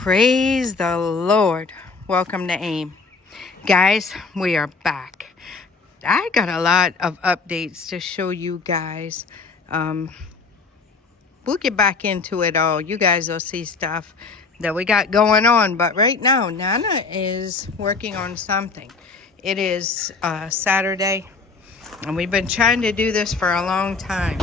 Praise the Lord. Welcome to AIM. Guys, we are back. I got a lot of updates to show you guys. We'll get back into it all. You guys will see stuff that we got going on. But right now, Nana is working on something. It is Saturday, and we've been trying to do this for a long time.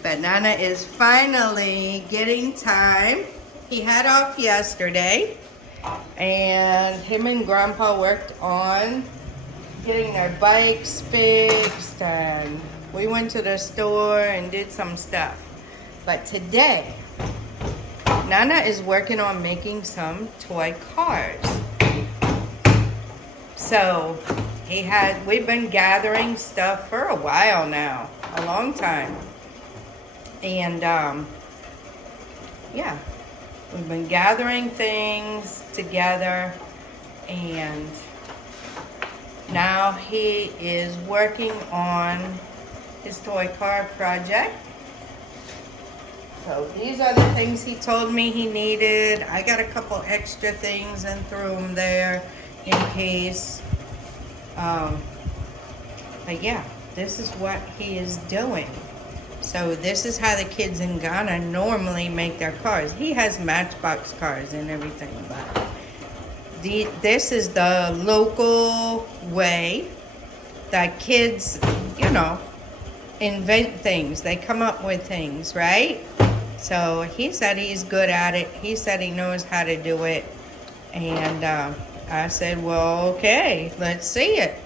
But Nana is finally getting time. He had off yesterday, and him and Grandpa worked on getting their bikes fixed, and we went to the store and did some stuff. But today, Nana is working on making some toy cars. So we've been gathering stuff for a while now, a long time. And yeah, we've been gathering things together, and now he is working on his toy car project. So these are the things he told me he needed. I got a couple extra things and threw them there in case. But yeah, this is what he is doing. So this is how the kids in Ghana normally make their cars. He has Matchbox cars and everything, but this is the local way that kids, invent things. They come up with things, right? So he said he's good at it. He said he knows how to do it. And I said, well, okay, let's see it.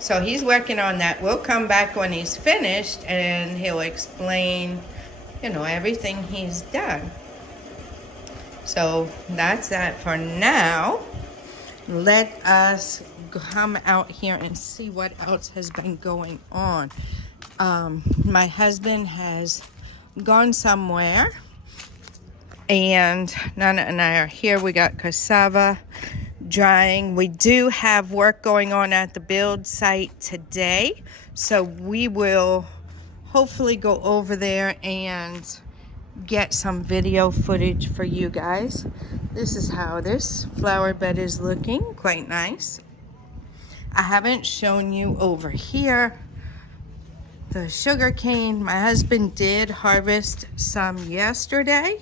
So he's working on that. We'll come back when he's finished and he'll explain, everything he's done. So that's that for now. Let us come out here and see what else has been going on. My husband has gone somewhere, and Nana and I are here. We got cassava drying. We do have work going on at the build site today, so we will hopefully go over there and get some video footage for you guys. This is how this flower bed is looking, quite nice. I haven't shown you over here the sugar cane. My husband did harvest some yesterday.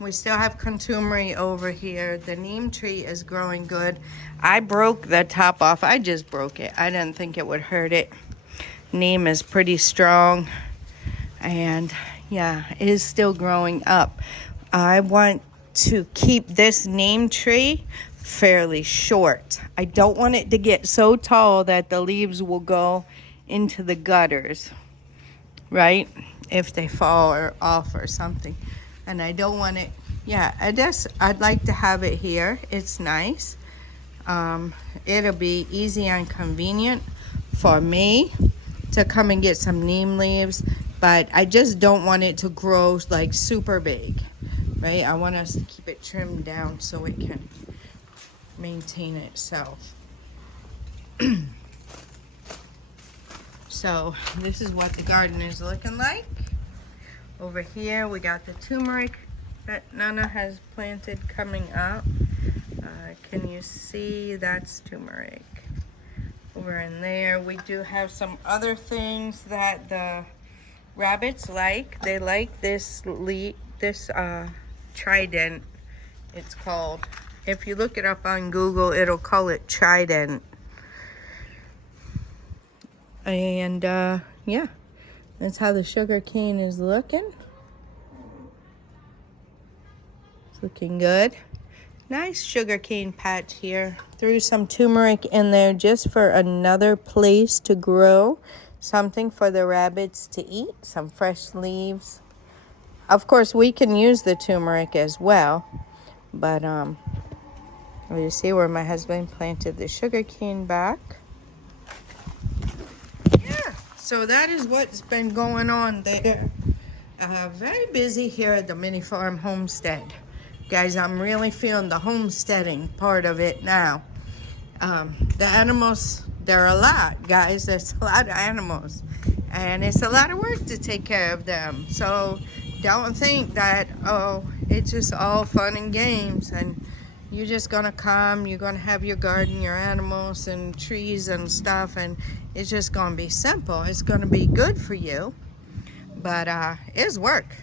We still have contumery over here. The neem tree is growing good. I broke the top off. I just broke it. I didn't think it would hurt it. Neem is pretty strong. And yeah, it is still growing up. I want to keep this neem tree fairly short. I don't want it to get so tall that the leaves will go into the gutters, right? If they fall off or something. And I don't want it, I'd like to have it here. It's nice. It'll be easy and convenient for me to come and get some neem leaves, but I just don't want it to grow like super big, right? I want us to keep it trimmed down so it can maintain itself. So this is what the garden is looking like. Over here, we got the turmeric that Nana has planted coming up. Can you see? That's turmeric. Over in there, we do have some other things that the rabbits like. They like this trident, it's called. If you look it up on Google, it'll call it trident. And yeah. That's how the sugar cane is looking. It's looking good. Nice sugar cane patch here. Threw some turmeric in there just for another place to grow. Something for the rabbits to eat. Some fresh leaves. Of course, we can use the turmeric as well. But you see where my husband planted the sugar cane back. So that is what's been going on there. Very busy here at the MiniFarm homestead. Guys, I'm really feeling the homesteading part of it now. The animals, there are a lot, guys. There's a lot of animals. And it's a lot of work to take care of them. So don't think that, oh, it's just all fun and games and you're just gonna come, you're gonna have your garden, your animals and trees and stuff, and it's just gonna be simple. It's gonna be good for you, but it's work.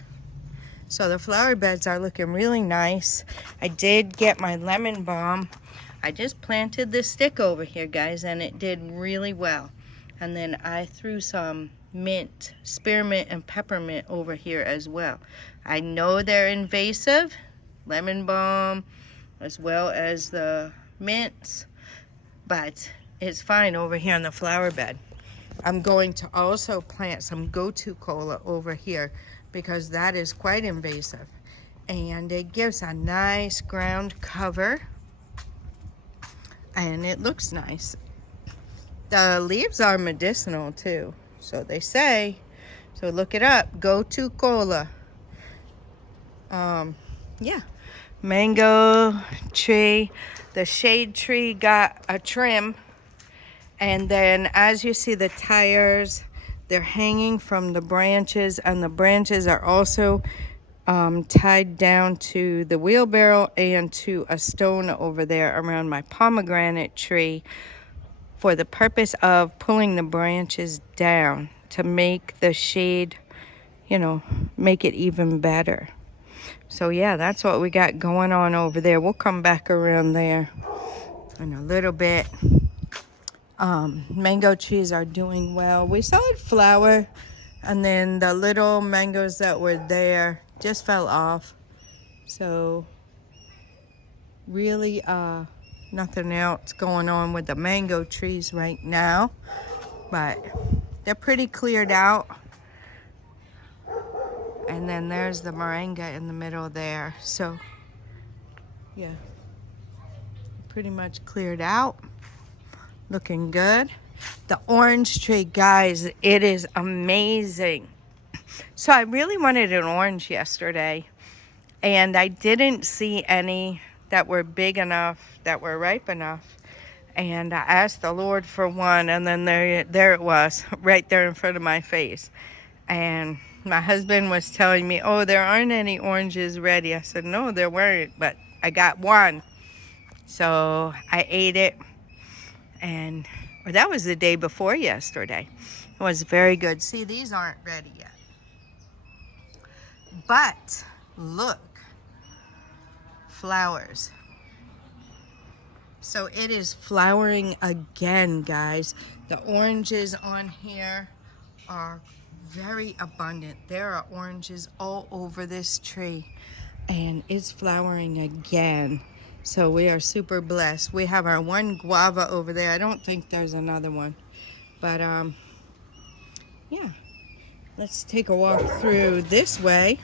So the flower beds are looking really nice. I did get my lemon balm. I just planted this stick over here, guys, and it did really well. And then I threw some mint, spearmint and peppermint over here as well. I know they're invasive, lemon balm as well as the mints, but it's fine over here on the flower bed. I'm going to also plant some gotu kola over here because that is quite invasive, and it gives a nice ground cover and it looks nice. The leaves are medicinal too, so they say. So look it up, gotu kola. Yeah, mango tree. The shade tree got a trim, and then as you see, the tires, they're hanging from the branches, and the branches are also tied down to the wheelbarrow and to a stone over there around my pomegranate tree for the purpose of pulling the branches down to make the shade, you know, make it even better. So yeah, that's what we got going on over there. We'll come back around there in a little bit. Mango trees are doing well. We saw it flower, and then the little mangoes that were there just fell off. So really nothing else going on with the mango trees right now, but they're pretty cleared out. And then there's the moringa in the middle there. So yeah, pretty much cleared out. Looking good. The orange tree, guys, it is amazing. So I really wanted an orange yesterday, and I didn't see any that were big enough, that were ripe enough. And I asked the Lord for one, and then there it was, right there in front of my face. And my husband was telling me, oh, there aren't any oranges ready. I said, no, there weren't, but I got one. So I ate it. And that was the day before yesterday. It was very good. See, these aren't ready yet. But look, flowers. So it is flowering again, guys. The oranges on here are very abundant. There are oranges all over this tree, and it's flowering again. So we are super blessed. We have our one guava over there. I don't think there's another one. But yeah. Let's take a walk through this way.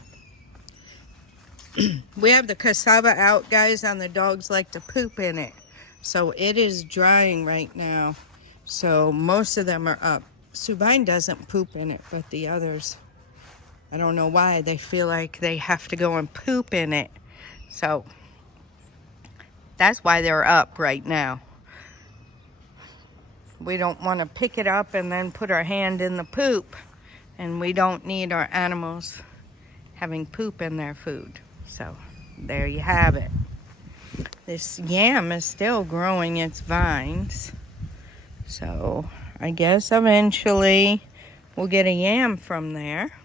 We have the cassava out, guys, and the dogs like to poop in it. So it is drying right now. So most of them are up. Subine doesn't poop in it, but the others, I don't know why. They feel like they have to go and poop in it. So that's why they're up right now. We don't want to pick it up and then put our hand in the poop. And we don't need our animals having poop in their food. So there you have it. This yam is still growing its vines. So I guess eventually we'll get a yam from there.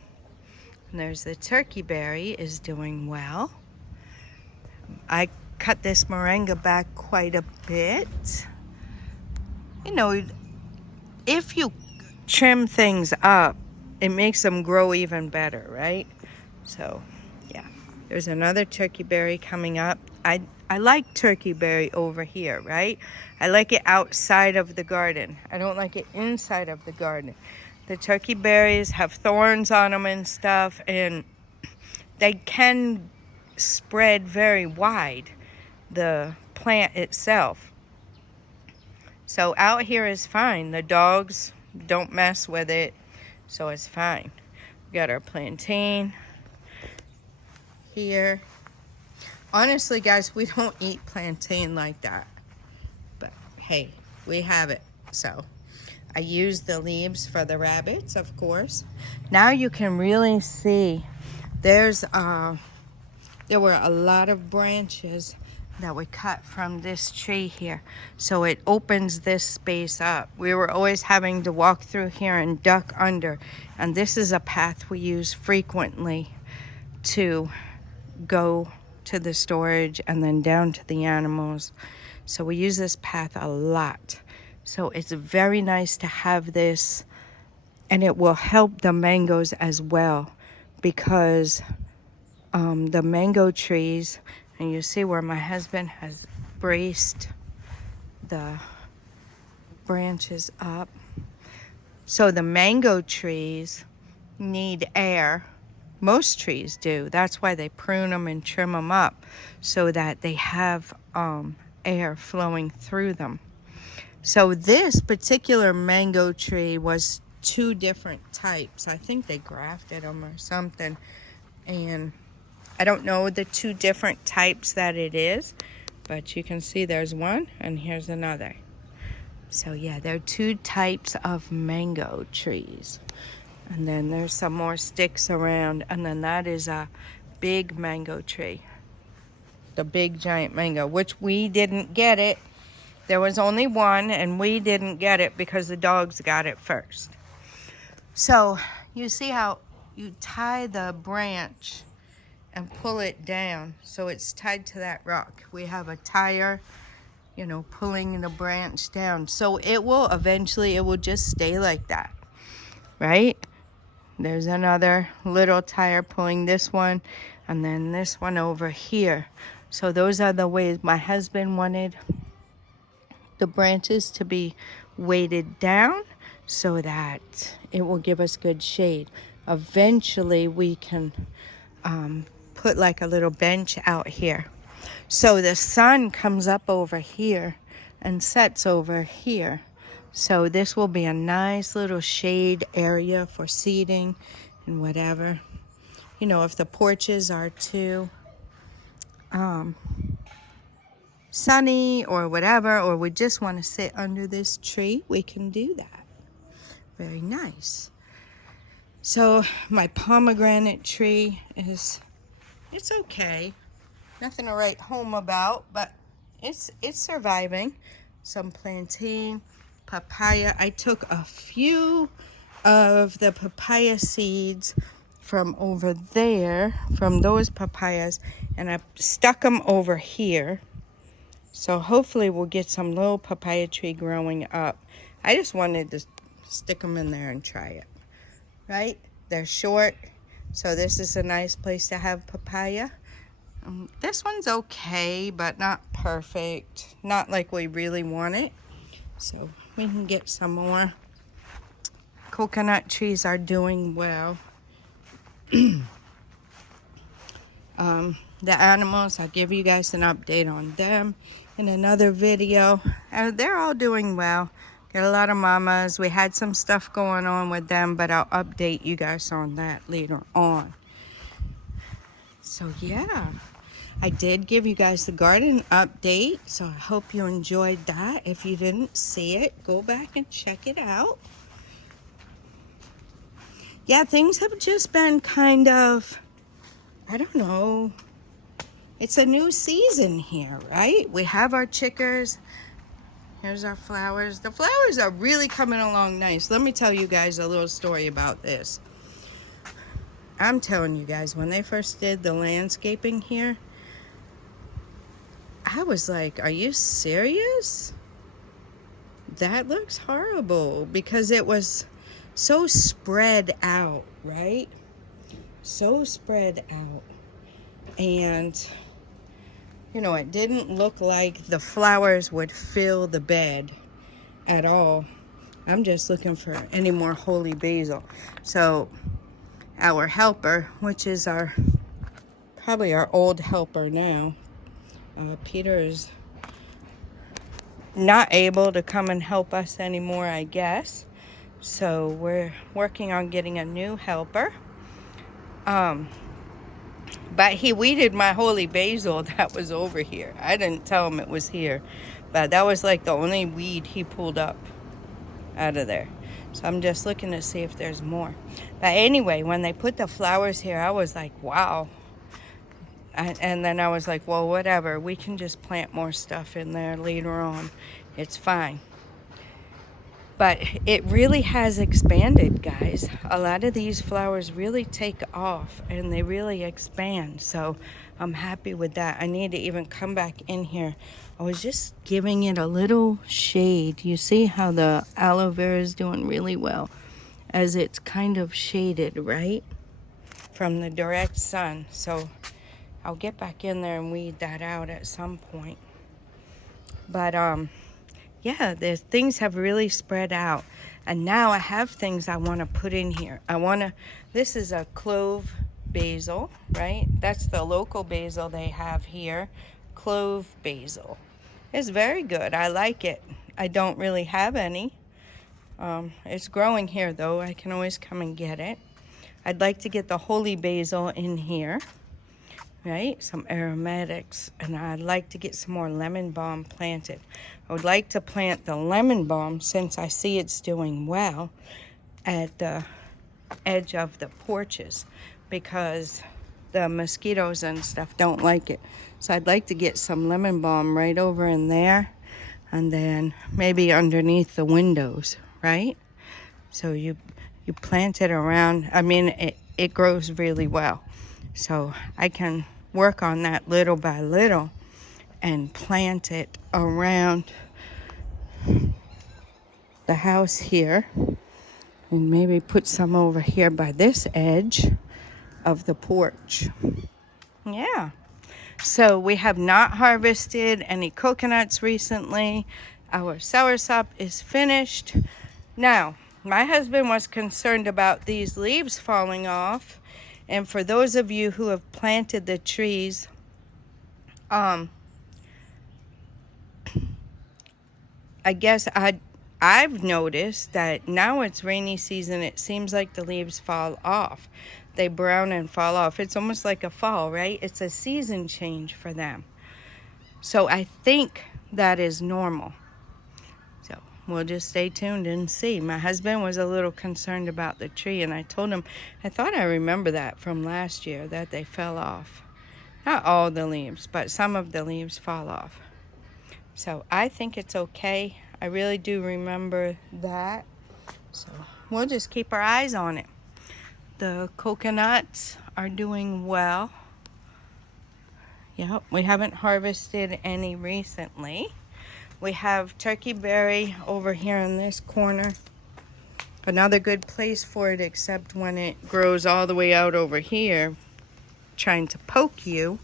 And there's the turkey berry is doing well. I cut this moringa back quite a bit. You know, if you trim things up, it makes them grow even better, right? So yeah, there's another turkey berry coming up. I like turkey berry over here, right? I like it outside of the garden. I don't like it inside of the garden. The turkey berries have thorns on them and stuff, and they can spread very wide, the plant itself. So out here is fine. The dogs don't mess with it, so it's fine. We got our plantain here. Honestly, guys, we don't eat plantain like that. But hey, we have it. So I use the leaves for the rabbits, of course. Now you can really see there were a lot of branches that we cut from this tree here. So it opens this space up. We were always having to walk through here and duck under. And this is a path we use frequently to go to the storage and then down to the animals. So we use this path a lot. So it's very nice to have this, and it will help the mangoes as well, because the mango trees, and you see where my husband has braced the branches up. So the mango trees need air. Most trees do. That's why they prune them and trim them up, so that they have air flowing through them. So this particular mango tree was 2 different types. I think they grafted them or something. And I don't know the 2 different types that it is, but you can see there's one and here's another. So yeah, there are 2 types of mango trees. And then there's some more sticks around, and then that is a big mango tree. The big giant mango, which we didn't get it. There was only one, and we didn't get it because the dogs got it first. So you see how you tie the branch and pull it down, so it's tied to that rock. We have a tire, you know, pulling the branch down. So it will eventually, it will just stay like that, right? There's another little tire pulling this one, and then this one over here. So those are the ways. My husband wanted the branches to be weighted down so that it will give us good shade. Eventually we can put like a little bench out here. So the sun comes up over here and sets over here. So this will be a nice little shade area for seating and whatever. You know, if the porches are too sunny or whatever, or we just want to sit under this tree, we can do that. Very nice. So my pomegranate tree it's okay. Nothing to write home about, but it's surviving. Some plantain, papaya. I took a few of the papaya seeds from over there, from those papayas, and I stuck them over here. So hopefully we'll get some little papaya tree growing up. I just wanted to stick them in there and try it, right? They're short, so this is a nice place to have papaya. This one's okay, but not perfect. Not like we really want it. So we can get some more. Coconut trees are doing well. The animals, I'll give you guys an update on them in another video. They're all doing well. Got a lot of mamas. We had some stuff going on with them, but I'll update you guys on that later on. So yeah, I did give you guys the garden update, so I hope you enjoyed that. If you didn't see it, go back and check it out. Yeah, things have just been kind of, I don't know. It's a new season here, right? We have our chickers. Here's our flowers. The flowers are really coming along nice. Let me tell you guys a little story about this. I'm telling you guys, when they first did the landscaping here, I was like, are you serious? That looks horrible, because it was so spread out, right? So spread out. And, you know, it didn't look like the flowers would fill the bed at all. I'm just looking for any more holy basil. So our helper, which is probably our old helper now, Peter is not able to come and help us anymore, I guess. So we're working on getting a new helper. But he weeded my holy basil that was over here. I didn't tell him it was here, but that was like the only weed he pulled up out of there. So I'm just looking to see if there's more. But anyway, when they put the flowers here, I was like, wow. And then I was like, well, whatever. We can just plant more stuff in there later on. It's fine. But it really has expanded, guys. A lot of these flowers really take off and they really expand. So I'm happy with that. I need to even come back in here. I was just giving it a little shade. You see how the aloe vera is doing really well as it's kind of shaded, right? From the direct sun. So I'll get back in there and weed that out at some point. But yeah, the things have really spread out. And now I have things I want to put in here. This is a clove basil, right? That's the local basil they have here. Clove basil. It's very good. I like it. I don't really have any. It's growing here though. I can always come and get it. I'd like to get the holy basil in here. Right, some aromatics, and I'd like to get some more lemon balm planted. I would like to plant the lemon balm, since I see it's doing well, at the edge of the porches, because the mosquitoes and stuff don't like it. So I'd like to get some lemon balm right over in there, and then maybe underneath the windows, right? So you plant it around. I mean, it grows really well. So I can work on that little by little and plant it around the house here. And maybe put some over here by this edge of the porch. Yeah. So we have not harvested any coconuts recently. Our soursop is finished. Now, my husband was concerned about these leaves falling off. And for those of you who have planted the trees, I guess I've noticed that now it's rainy season. It seems like the leaves fall off. They brown and fall off. It's almost like a fall, right? It's a season change for them. So I think that is normal. So we'll just stay tuned and see. My husband was a little concerned about the tree, and I told him, I thought I remember that from last year, that they fell off. Not all the leaves, but some of the leaves fall off. So I think it's okay. I really do remember that. So we'll just keep our eyes on it. The coconuts are doing well. Yep, we haven't harvested any recently. We have turkey berry over here in this corner. Another good place for it, except when it grows all the way out over here, trying to poke you.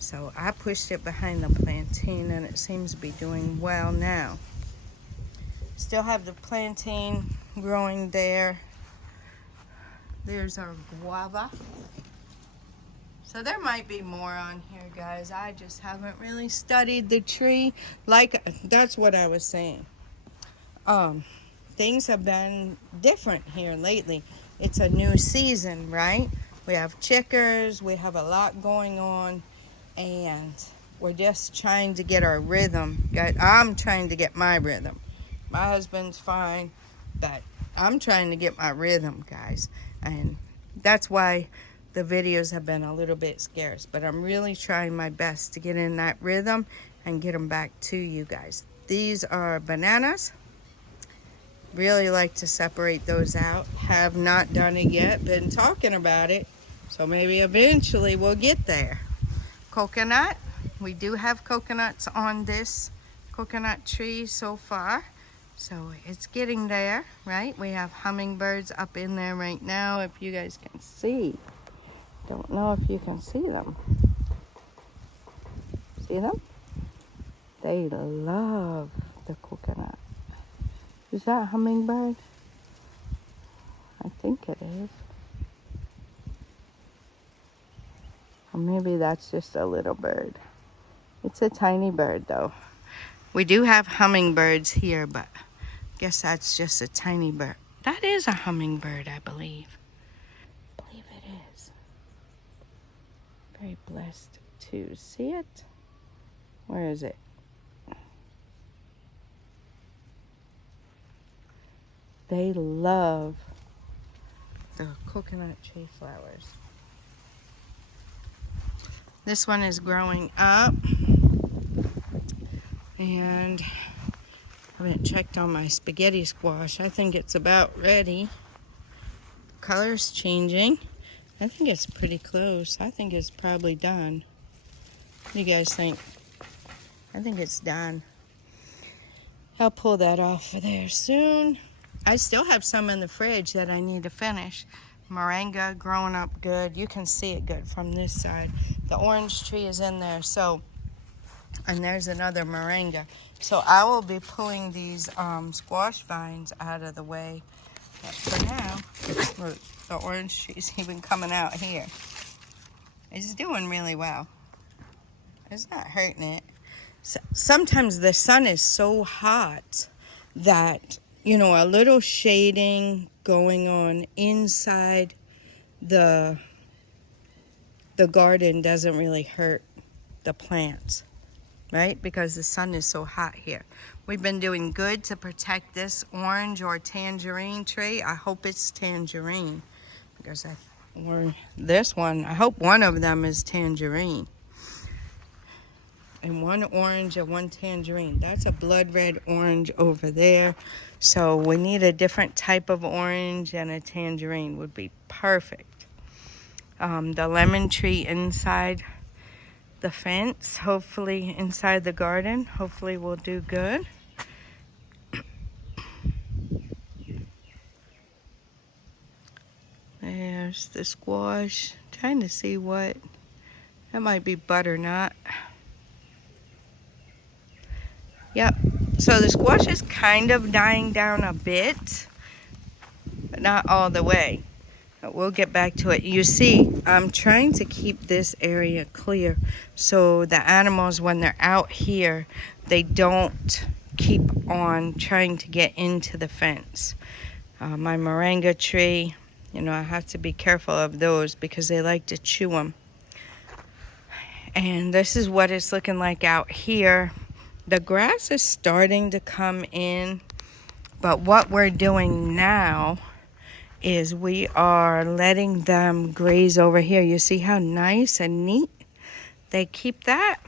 So I pushed it behind the plantain and it seems to be doing well now. Still have the plantain growing there. There's our guava. So there might be more on here, guys. I just haven't really studied the tree. That's what I was saying. Things have been different here lately. It's a new season, right? We have chickers, we have a lot going on, and we're just trying to get our rhythm. I'm trying to get my rhythm. My husband's fine, but I'm trying to get my rhythm, guys. And that's why the videos have been a little bit scarce, but I'm really trying my best to get in that rhythm and get them back to you guys. These are bananas. Really like to separate those out. Have not done it yet. Been talking about it, so maybe eventually we'll get there. Coconut. We do have coconuts on this coconut tree so far. So it's getting there, right? We have hummingbirds up in there right now, if you guys can see. Don't know if you can see them. See them? They love the coconut. Is that a hummingbird? I think it is. Or maybe that's just a little bird. It's a tiny bird though. We do have hummingbirds here, but I guess that's just a tiny bird. That is a hummingbird, I believe. I believe it is. Very blessed to see it. Where is it? They love the coconut tree flowers. This one is growing up, and I haven't checked on my spaghetti squash. I think it's about ready. Color's changing. I think it's pretty close. I think it's probably done. What do you guys think? I think it's done. I'll pull that off of there soon. I still have some in the fridge that I need to finish. Moringa growing up good. You can see it good from this side. The orange tree is in there, so, and there's another moringa. So I will be pulling these squash vines out of the way. But for now, look, the orange tree's even coming out here. It's doing really well. It's not hurting it. So, sometimes the sun is so hot that, you know, a little shading going on inside the garden doesn't really hurt the plants, right? Because the sun is so hot here. We've been doing good to protect this orange or tangerine tree. I hope it's tangerine, because or this one, I hope one of them is tangerine. And one orange and one tangerine. That's a blood red orange over there. So we need a different type of orange, and a tangerine would be perfect. The lemon tree inside the fence, hopefully inside the garden, hopefully will do good. There's the squash. Trying to see what, that might be butternut. Yep, so the squash is kind of dying down a bit, but not all the way. But we'll get back to it. You see, I'm trying to keep this area clear so the animals, when they're out here, they don't keep on trying to get into the fence. My moringa tree, you know, I have to be careful of those because they like to chew them. And this is what it's looking like out here. The grass is starting to come in, but what we're doing now is we are letting them graze over here. You see how nice and neat they keep that?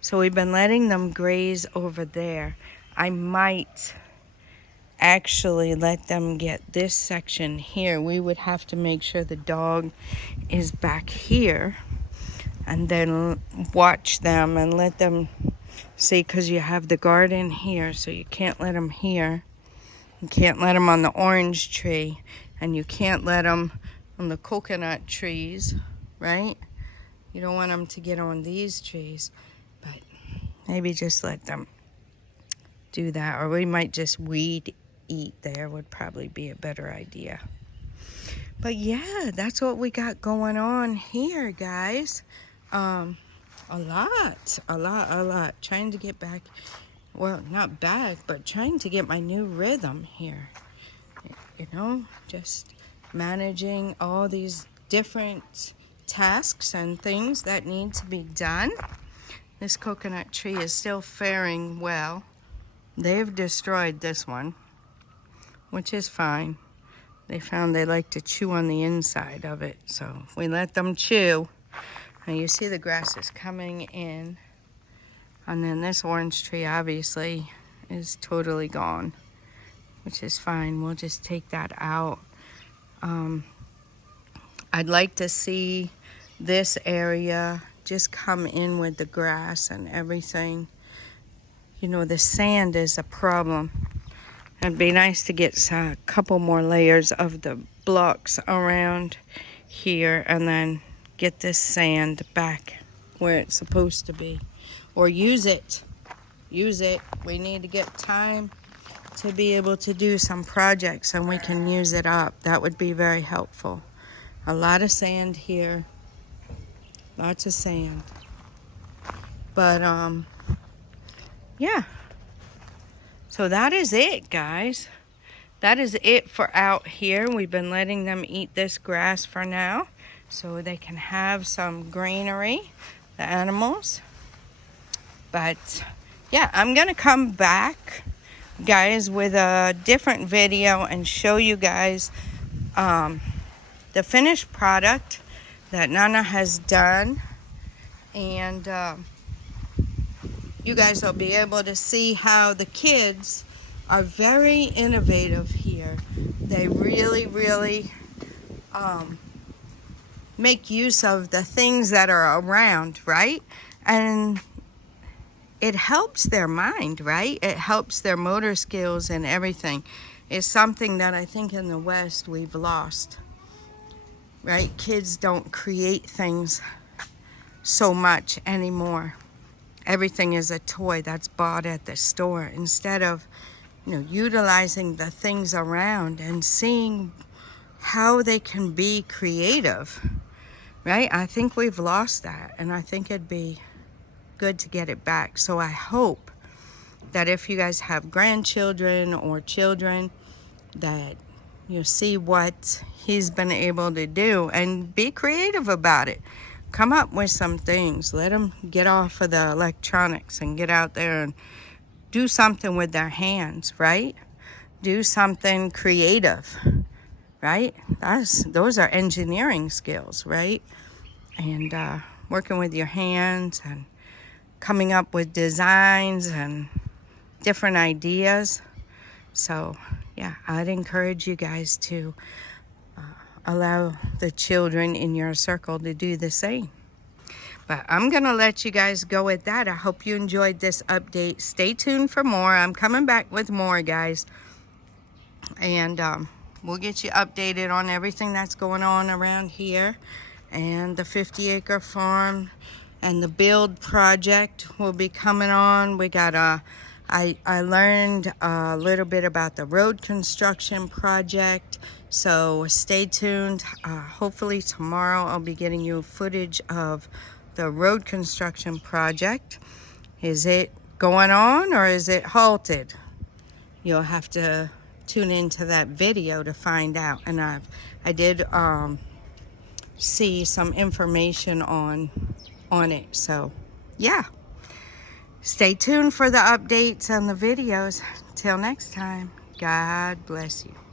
So we've been letting them graze over there. I might actually let them get this section here. We would have to make sure the dog is back here, and then watch them and let them see, because you have the garden here, so you can't let them here. You can't let them on the orange tree, and you can't let them on the coconut trees, right? You don't want them to get on these trees, but maybe just let them do that, or we might just weed eat there would probably be a better idea. But yeah, that's what we got going on here, guys. A lot. Trying to get back, well, not back, but trying to get my new rhythm here. You know, just managing all these different tasks and things that need to be done. This coconut tree is still faring well. They've destroyed this one, which is fine. They found they like to chew on the inside of it, so we let them chew. Now you see the grass is coming in, and then this orange tree obviously is totally gone, which is fine. We'll just take that out. I'd like to see this area just come in with the grass and everything. You know, the sand is a problem. It'd be nice to get a couple more layers of the blocks around here, and then get this sand back where it's supposed to be, or use it. We need to get time to be able to do some projects, and we can use it up. That would be very helpful. A lot of sand here, lots of sand, but yeah, so that is it, guys. That is it for out here. We've been letting them eat this grass for now, so they can have some greenery, the animals. But yeah, I'm gonna come back guys with a different video and show you guys the finished product that Nana has done, and you guys will be able to see how the kids are very innovative here. They really make use of the things that are around, right? And it helps their mind, right? It helps their motor skills and everything. It's something that I think in the West we've lost, right? Kids don't create things so much anymore. Everything is a toy that's bought at the store instead of, utilizing the things around and seeing how they can be creative, right? I think we've lost that, and I think it'd be good to get it back. So I hope that if you guys have grandchildren or children, that you'll see what he's been able to do and be creative about it. Come up with some things. Let them get off of the electronics and get out there and do something with their hands, right? Do something creative, right? Those are engineering skills, right? And working with your hands and coming up with designs and different ideas. So yeah, I'd encourage you guys to allow the children in your circle to do the same. But I'm gonna let you guys go with that. I hope you enjoyed this update. Stay tuned for more. I'm coming back with more, guys. And we'll get you updated on everything that's going on around here. And the 50-acre farm and the build project will be coming on. We got I learned a little bit about the road construction project. So stay tuned. Hopefully tomorrow I'll be getting you footage of the road construction project. Is it going on or is it halted? You'll have to tune into that video to find out. And I did see some information on it. So yeah, stay tuned for the updates and the videos. Till next time, God bless you.